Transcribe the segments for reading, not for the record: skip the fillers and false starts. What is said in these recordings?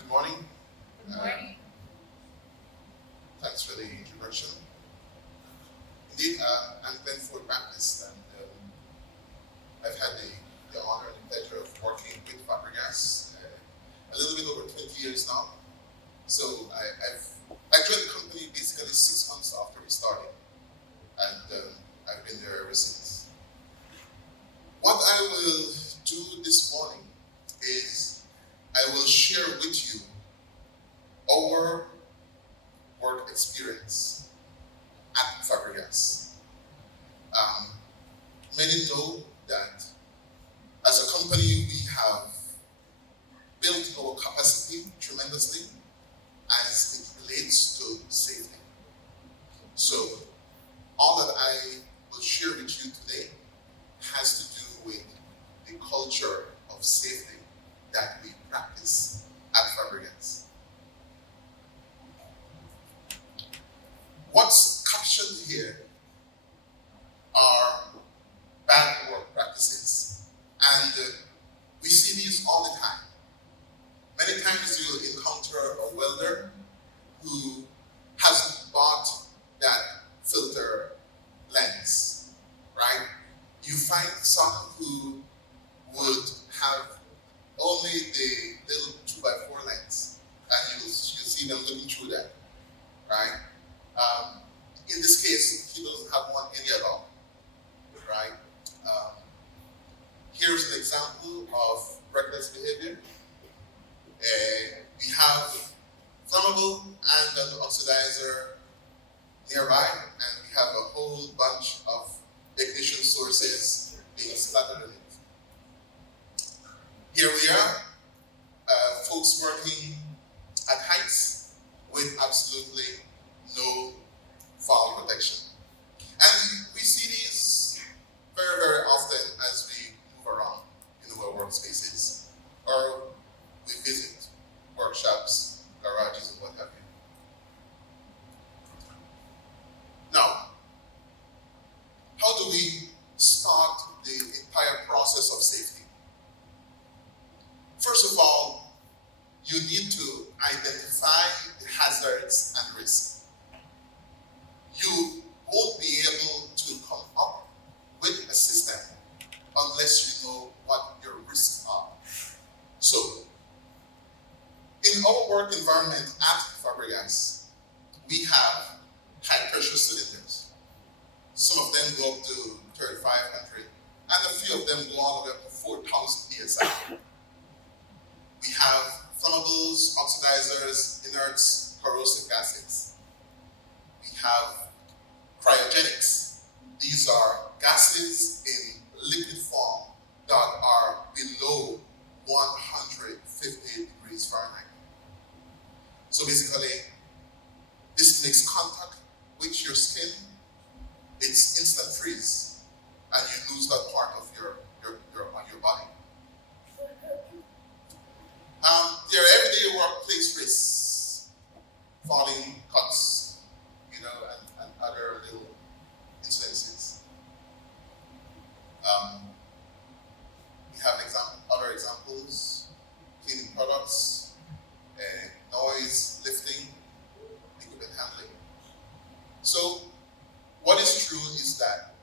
Good morning. Good morning. Thanks for the introduction. Indeed, I'm Glenford Baptist, and I've had the honor and the pleasure of working with Fabrigas a little bit over 20 years now. So I joined the company basically 6 months after we started, and I've been there ever since. What I will do this morning is I will share with you our work experience at Fabrigas. Many know that as a company we have built our capacity tremendously as it relates to safety. So all that I will share with you today has to do with the culture of safety that we practice at Fabrigas. What's captioned here are bad work practices, and we see these all the time. Many times you'll encounter a welder who hasn't bought that filter lens, right? You find someone who would have only the little 2x4 lens, and you'll see them looking through that, right? In this case, he doesn't have one any at all, right? Here's an example of reckless behavior. We have flammable and an oxidizer nearby, and we have a whole bunch of ignition sources being splattered in it. Here we are, folks working at heights with absolutely no fall protection. And we see these very, very often as we move around in our workspaces, or we visit workshops, garages, and what have you. Now, how do we start the entire process of safety? First of all, you need to identify the hazards and risks. You won't be able to come up with a system unless you know what your risks are. So, in our work environment at Fabrigas, we have high pressure cylinders. Some of them go up to 3,500, and a few of them go all the way up to 4,000 psi. We have flammables, oxidizers, inerts, corrosive gases. We have cryogenics. These are gases in liquid form that are below 150 degrees Fahrenheit. So basically, this makes contact with your skin, it's instant freeze, and you lose that part of your body. There are everyday workplace risks, falling, cuts, and other little incidences. We have other examples: cleaning products, noise, lifting, equipment handling. So, what is true is that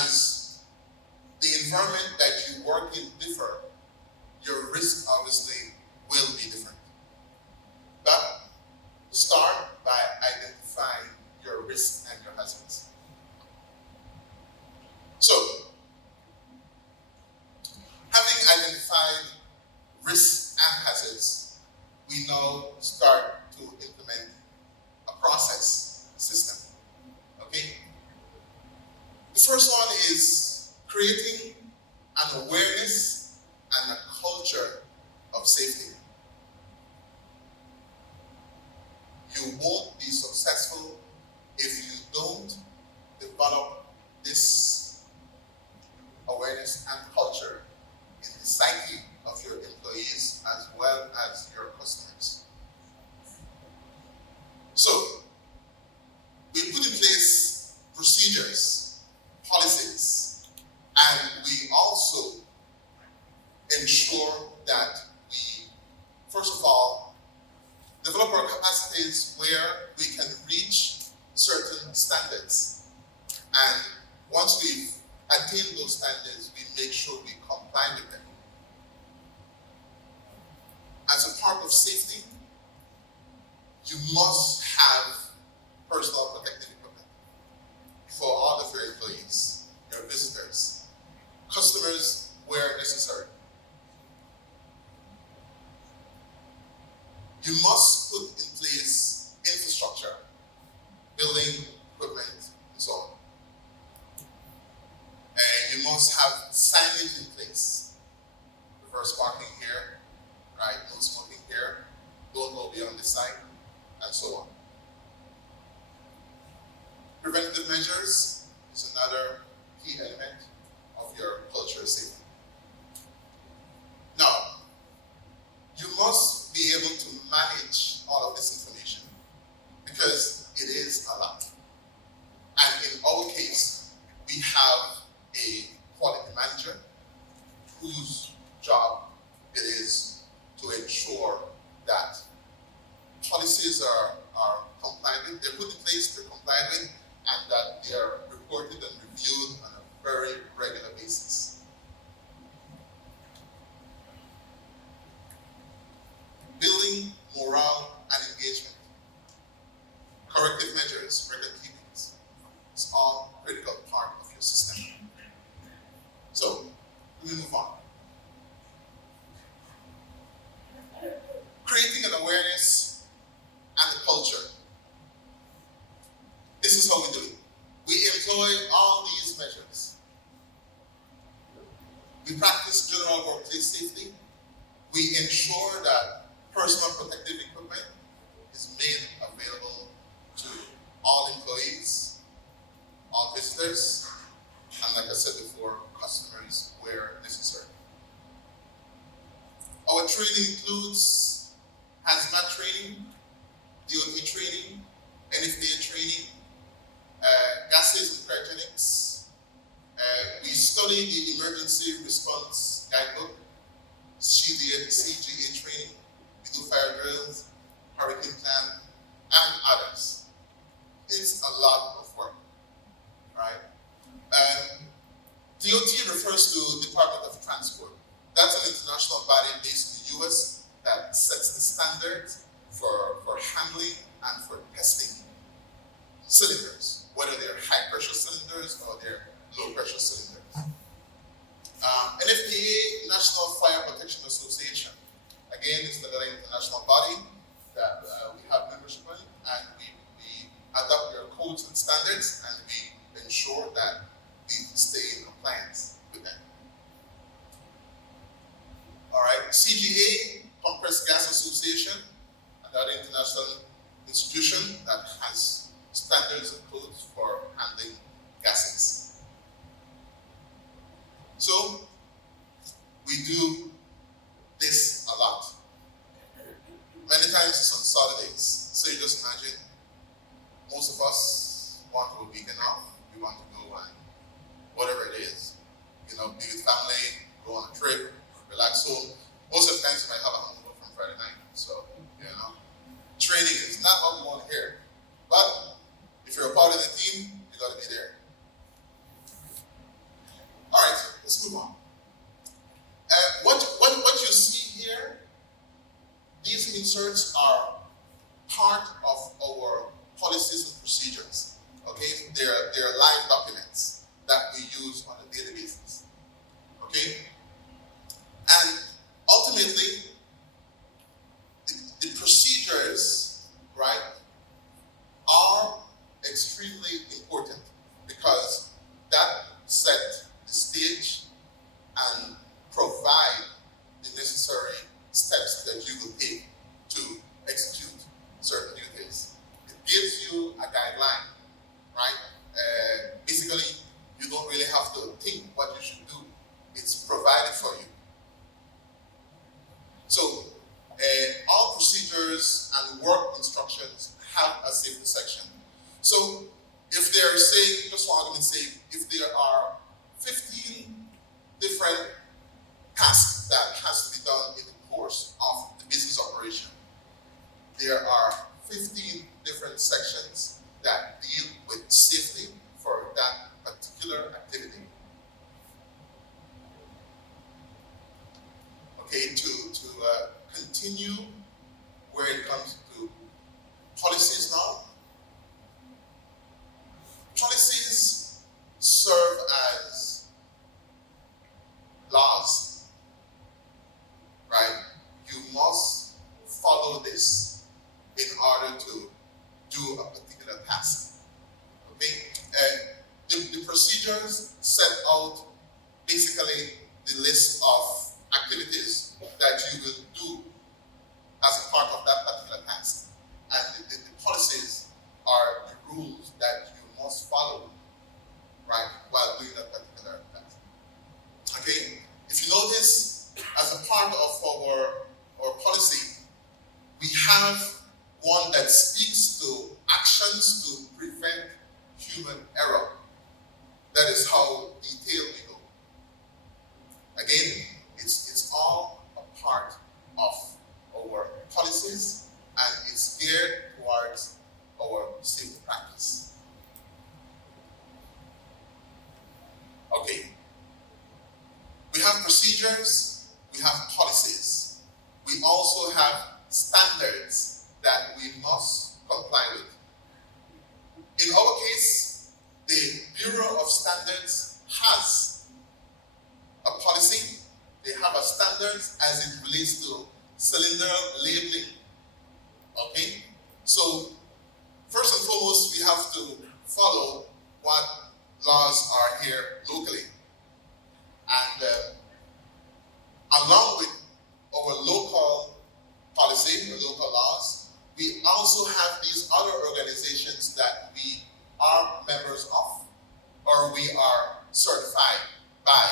as the environment that you work in differ, your risk obviously will be different. But start by identifying your risks and your hazards. So, having identified risks and hazards, we now start to implement a process system. Okay? The first one is creating an awareness and a culture of safety. You won't be successful if you don't develop this awareness and culture in the psyche of your employees as well as your customers. So, we put in place procedures, policies, and we also ensure that we, first of all, of safety, you must have personal protective equipment for all of your employees, your visitors, customers where necessary. You must put in place infrastructure, building equipment, and so on. And you must have signage in place. Reverse parking here, right? No smoking here. Don't go beyond this side, and so on. Preventive measures is another key element of your culture of safety. Now, you must be able to manage all of this information because it is a lot. And in our case, we have a quality manager whose job it is to ensure that policies are complied with, they're put in place, they're complied with, and that they are reported and reviewed on a very regular basis. Building morale and engagement. Corrective measures, record keepings. It's all critical part of your system. So, let me move on. Creating an awareness and a culture. This is how we do it. We employ all these measures. We practice general workplace safety. We ensure that personal protective equipment is made available to all employees, all visitors, and like I said before, customers where necessary. Our training includes hazmat training, DOT training, NFPA training, gases and cryogenics. We study the emergency response guidebook, CGA training. We do fire drills, hurricane plan, and others. It's a lot of work, right? DOT refers to Department of Transport. That's an international body based in the US that sets the standards for handling and for testing cylinders, whether they're high pressure cylinders or they're low pressure cylinders. NFPA, National Fire Protection Association. Again, it's another international body that we have membership in, and we adopt their codes and standards, and we ensure that we stay in compliance with them. All right, CGA, Compressed Gas Association, another international institution that has standards and codes for handling gases. So, we do this a lot. Many times it's on Saturdays. So you just imagine, most of us want a weekend off. We want to go and whatever it is, be with family, go on a trip, relax home. Most of the times you might have a hangover from Friday night. So, training is not what we want to hear. But if you're a part of the team, you got to be there. All right, let's move on. What you see here, these inserts are part of our policies and procedures. Okay, they're live documents that we use on a daily basis. Okay, and ultimately, the procedures, right, are extremely important because that set the stage and provide the necessary steps that you will take to execute certain duties. It gives you a guideline, right? Basically, you don't really have to think what you should do. It's provided for you. So, all procedures and work instructions have a safety section. So, if they're saying, just for argument's sake, if there are 15 different tasks that has to be done in the course of the business operation, there are 15 different sections that deal with safety for that particular activity. Okay, to continue procedures set out basically the list of activities that you will do as a part of that particular task. And the policies are the rules that you must follow, right, while doing that particular task. Okay, if you notice, as a part of our policy, we have one that speaks to actions to prevent human error. That is how detailed we go. Again, it's all a part of our policies and it's geared towards our safety practice. Okay. We have procedures, we have policies. We also have standards that we must comply with. In our case, the Bureau of Standards has a policy. They have a standards as it relates to cylinder labeling. Okay? So, first and foremost, we have to follow what laws are here locally. And along with our local policy, or local laws, we also have these other organizations that we are members of, or we are certified by.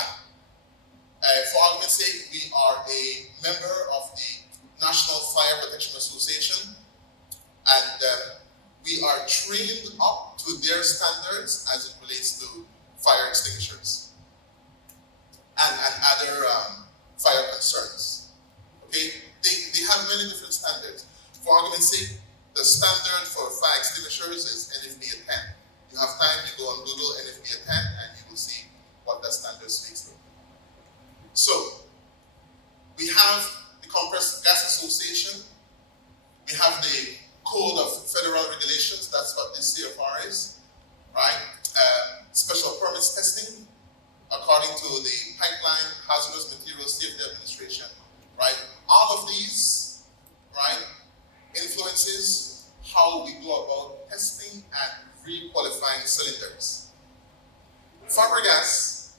For argument's sake, we are a member of the National Fire Protection Association, and we are trained up to their standards as it relates to fire extinguishers and other fire concerns. Okay, they have many different standards. For argument's sake, the standard for fire extinguishers is NFPA 10. You have time, you go on Google NFPA 10 and you will see what that standard speaks to. So, we have the Compressed Gas Association, we have the Code of Federal Regulations, that's what this CFR is, right? Special permits testing, according to the Pipeline Hazardous Materials Safety Administration, right? All of these, right, influences how we go about testing and re-qualifying cylinders. Fabrigas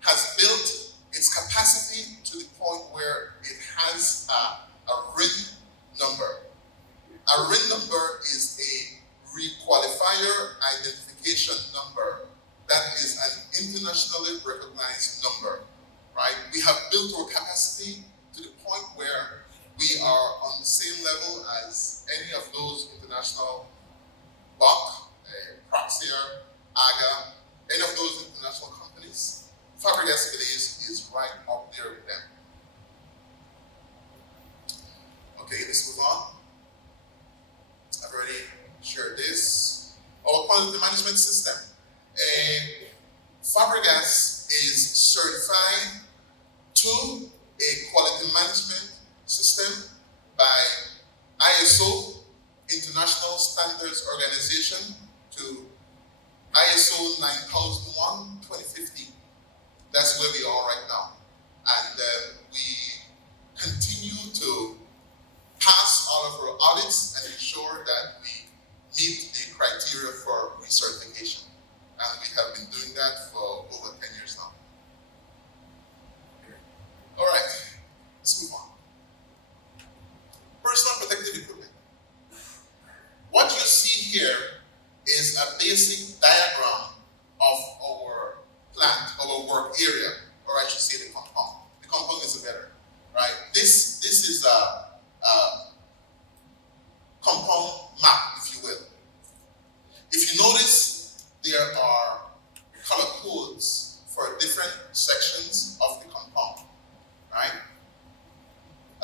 has built its capacity to the point where it has a RIN number. A RIN number is a requalifier identification number. That is an internationally recognized number, right? We have built our capacity to the point where we are on the same level as any of those international BOC, Proxia, AGA, any of those international companies. Fabrigas is right up there with them. Okay, let's move on. I've already shared this. Our quality management system. Fabrigas is certified to a quality management system by ISO, International Standards Organization, to ISO 9001:2015. That's where we are right now. And we continue to pass all of our audits and ensure that we meet the criteria for recertification. And we have been doing that for over 10 years now. All right, let's move on. Personal protective equipment. What you see here is a basic diagram of our plant, our work area, or I should say the compound. The compound is better, right? This is a compound map, if you will. If you notice, there are color codes for different sections of the compound, right?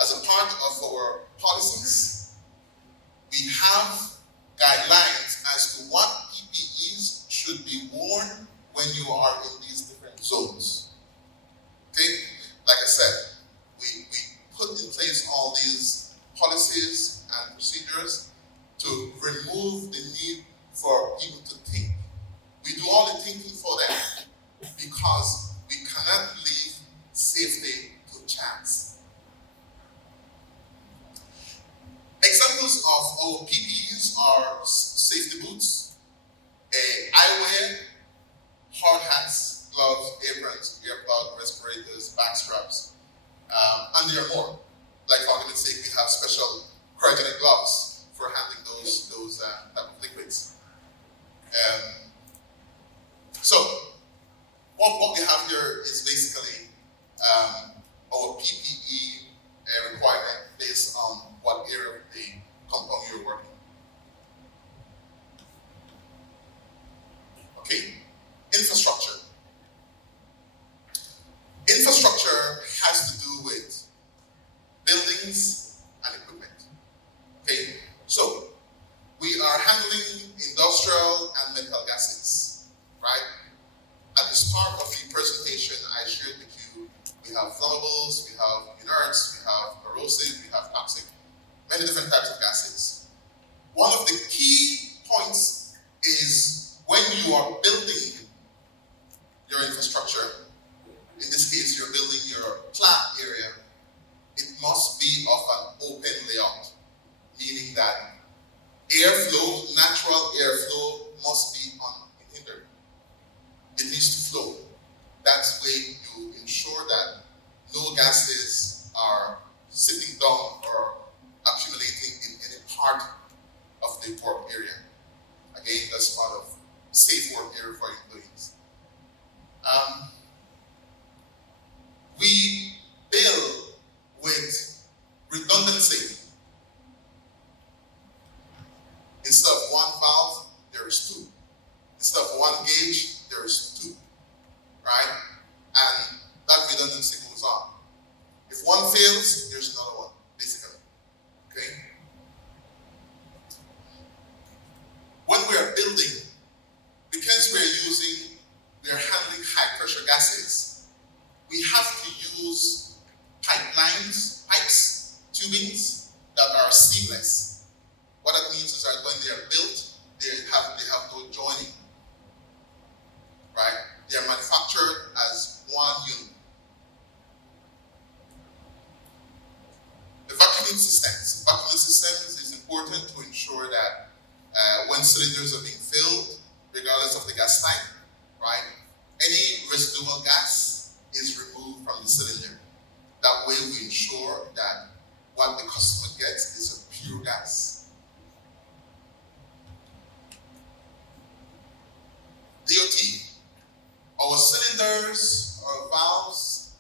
As a part of our policies, we have guidelines as to what PPEs should be worn when you are in these different zones. Okay? Like I said, we put in place all these policies and procedures to remove the need for people to think. We do all the thinking for them because we cannot leave safety to chance. Examples of our PPEs are safety boots, eyewear, hard hats, Okay, so we are handling industrial and medical gases, right? At the start of the presentation, I shared with you, we have flammables, we have inerts, we have corrosive, we have toxic, many different types of gases. One of the key points is when you are building your infrastructure, in this case, you're building your plant area, it must be of an open layout, meaning that airflow, natural airflow must be unhindered. It needs to flow. That's way you ensure that no gases are sitting down or accumulating in any part of the work area. Again, that's part of safe work area for employees. We build with redundancy. Instead of one valve, there is two. Instead of one gauge, there is two, right? And that redundancy goes on. If one fails, there's another one, basically, okay? When we are building, because we are handling high pressure gases, we have to use pipes, tubings that are seamless. What that means is that when they are built, they have no joining, right? They are manufactured as one unit. The vacuuming systems is important to ensure that when cylinders are being filled, regardless of the gas type, right, any residual gas is removed from the cylinder. That way we ensure that what the customer gets is a pure gas. DOT, our cylinders, our valves,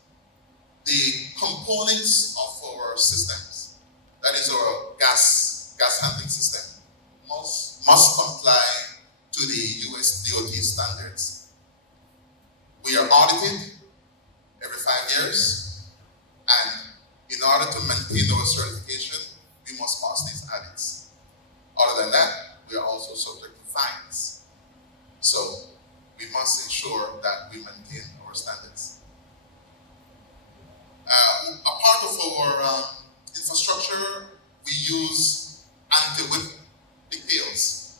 the components of our systems, that is our gas handling system, must comply to the US DOT standards. We are audited every 5 years, and in order to maintain our certification, we must pass these audits. Other than that, we are also subject to fines. So we must ensure that we maintain our standards. A part of our infrastructure, we use anti-whip pigtails.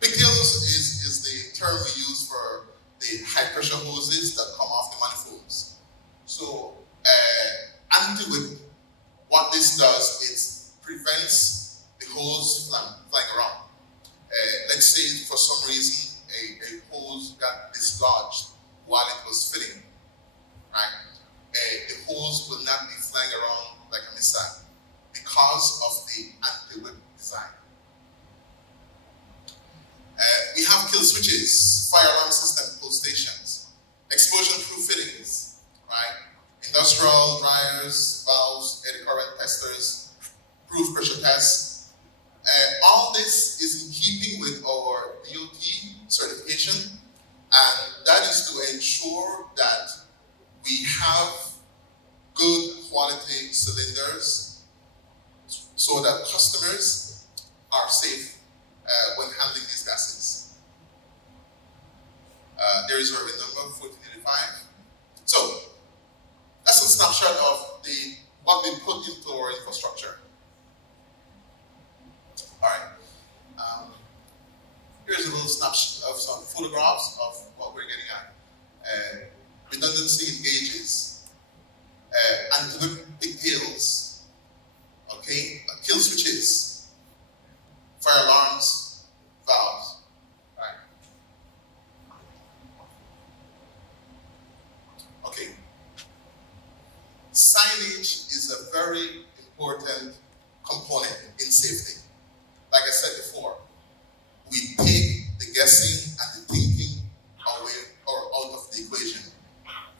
Pigtails is the term we use for the high pressure hoses that come off the manifolds. So anti-whip, what this does, it prevents the hose flying around. Let's say for some reason a hose got dislodged while it was filling, right? The hose will not be flying around like a missile because of the anti-whip design. We have kill switches, fire alarm system, pull stations, explosion-proof fittings, right? Industrial dryers, valves, eddy current testers, proof pressure tests. All this is in keeping with our DOT certification, and that is to ensure that we have good quality cylinders so that customers are safe when handling these gases. There is our number 1485. So that's a snapshot of what we put into our infrastructure. All right. Here's a little snapshot of some photographs of what we're getting at. Redundancy in gauges, anti-whip pigtails, okay, kill switches, fire alarms, valves, right? Okay. Signage is a very important component in safety. Like I said before, we take the guessing and the thinking away or out of the equation.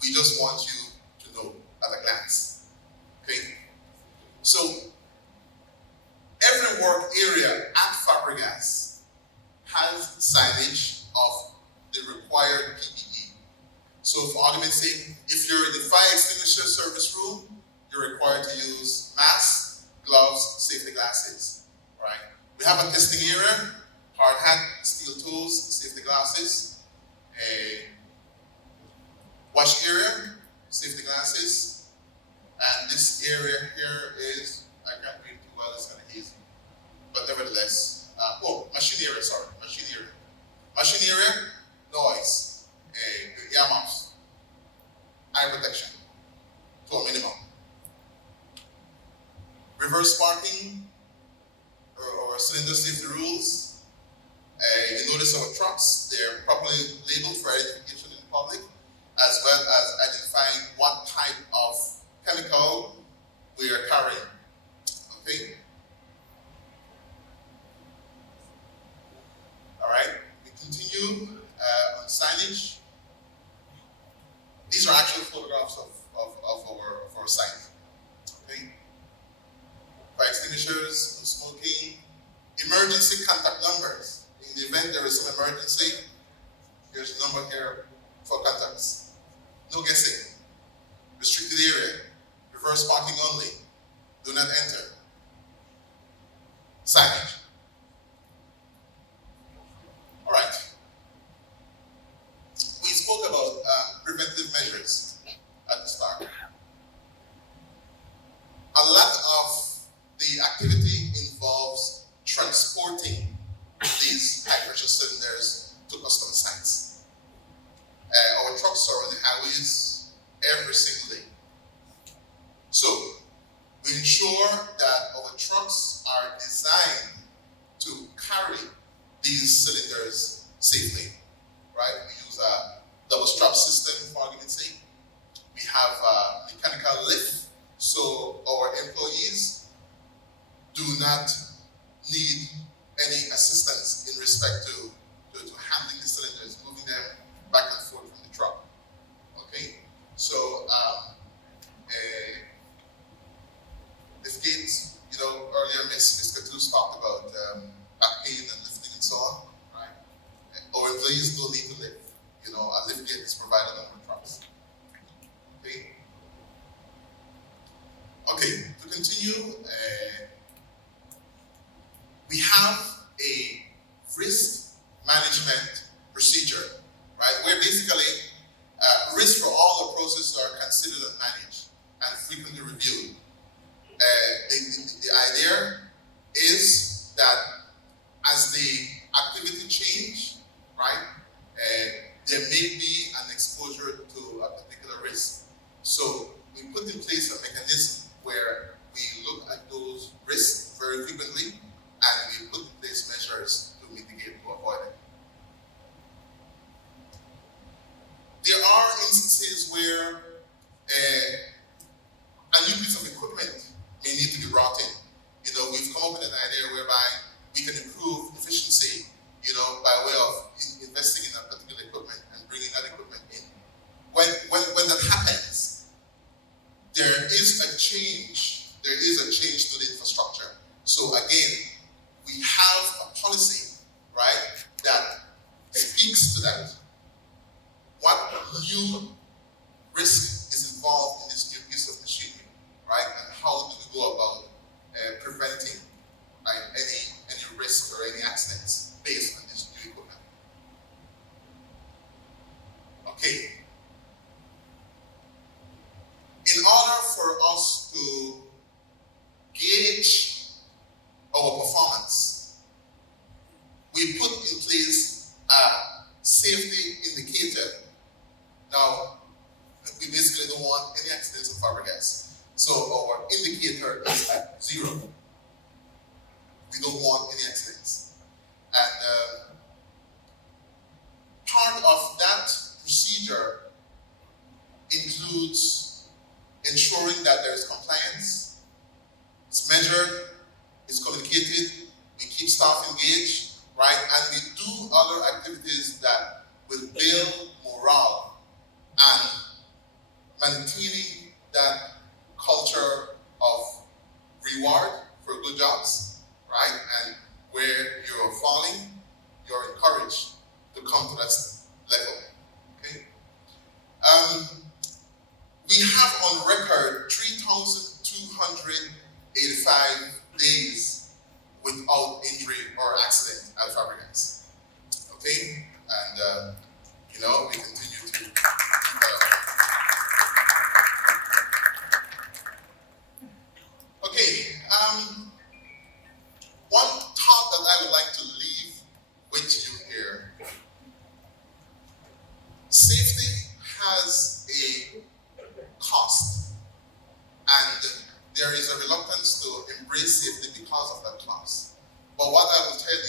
We just want you to know at a glance. Okay? So every work area at Fabrigas has signage of the required P.P.E. So for argument's sake, if you're in the fire extinguisher service room, you're required to use masks, gloves, safety glasses. right? We have a testing area, hard hat, steel toes, safety glasses, a wash area, safety glasses, and this area here is, I can't read too well, it's kind of hazy, but nevertheless, machine area, machine area. Machine area, noise, earmuffs, eye protection to a minimum. Reverse parking or cylinder safety rules. You notice our trucks, they're properly labeled for identification in the public, as well as identifying what type of chemical we are carrying. Okay? All right, we continue on signage. These are actual photographs of our site. Okay? Fire extinguishers, no smoking, emergency contact numbers. In the event there is some emergency, there's a number here for contacts. No guessing. Restricted area. Reverse parking only. Do not enter. Signage. All right. We spoke about preventive measures at the start. A lot of the activity involves transporting these high-pressure cylinders to customer sites. Our trucks are on the highways every single day. So, we ensure that our trucks are designed to carry these cylinders safely, right? We use a double strap system for argument's sake. We have a mechanical lift, so our employees do not need any assistance in respect to handling the cylinders, moving them back and forth from the truck. Okay? So, lift gates, earlier Ms. Catus talked about back pain and lifting and so on, right? Our employees don't need to lift. A lift gate is provided on our trucks. Okay? Okay, to continue, we have a risk management procedure, right? Where basically risks for all the processes are considered and managed and frequently reviewed. The idea is that as the activity change, right, there may be an exposure to a particular risk. So we put in place a mechanism where we look at those risks very frequently and we put in place measures to mitigate, to avoid it. There are instances where a new piece of equipment may need to be brought in. We've come up with an idea whereby we can improve efficiency, by way of investing in a particular equipment and bringing that equipment in. When that happens, there is a change to the infrastructure. So again, we have a policy, right, that speaks to that. What new risk is involved in this new piece of machinery, right? And how do we go about preventing, right, any risk or any accidents based on this new equipment? Okay. In order for us to gauge our performance, we put in place a safety indicator. Now, we basically don't want any accidents of Fabrigas. So our indicator is at 0. We don't want any accidents. And part of that procedure includes ensuring that there is compliance. It's measured, it's communicated, we keep staff engaged, right? And we do other activities that will build morale and maintaining that culture of reward for good jobs, right? And where you're falling, you're encouraged to come to that level, okay? We have on record 3,285 days without at Fabrigas. Okay? And, we continue to okay. One thought that I would like to leave with you here. Safety has a cost, and there is a reluctance to embrace safety because of that cost. But what I will tell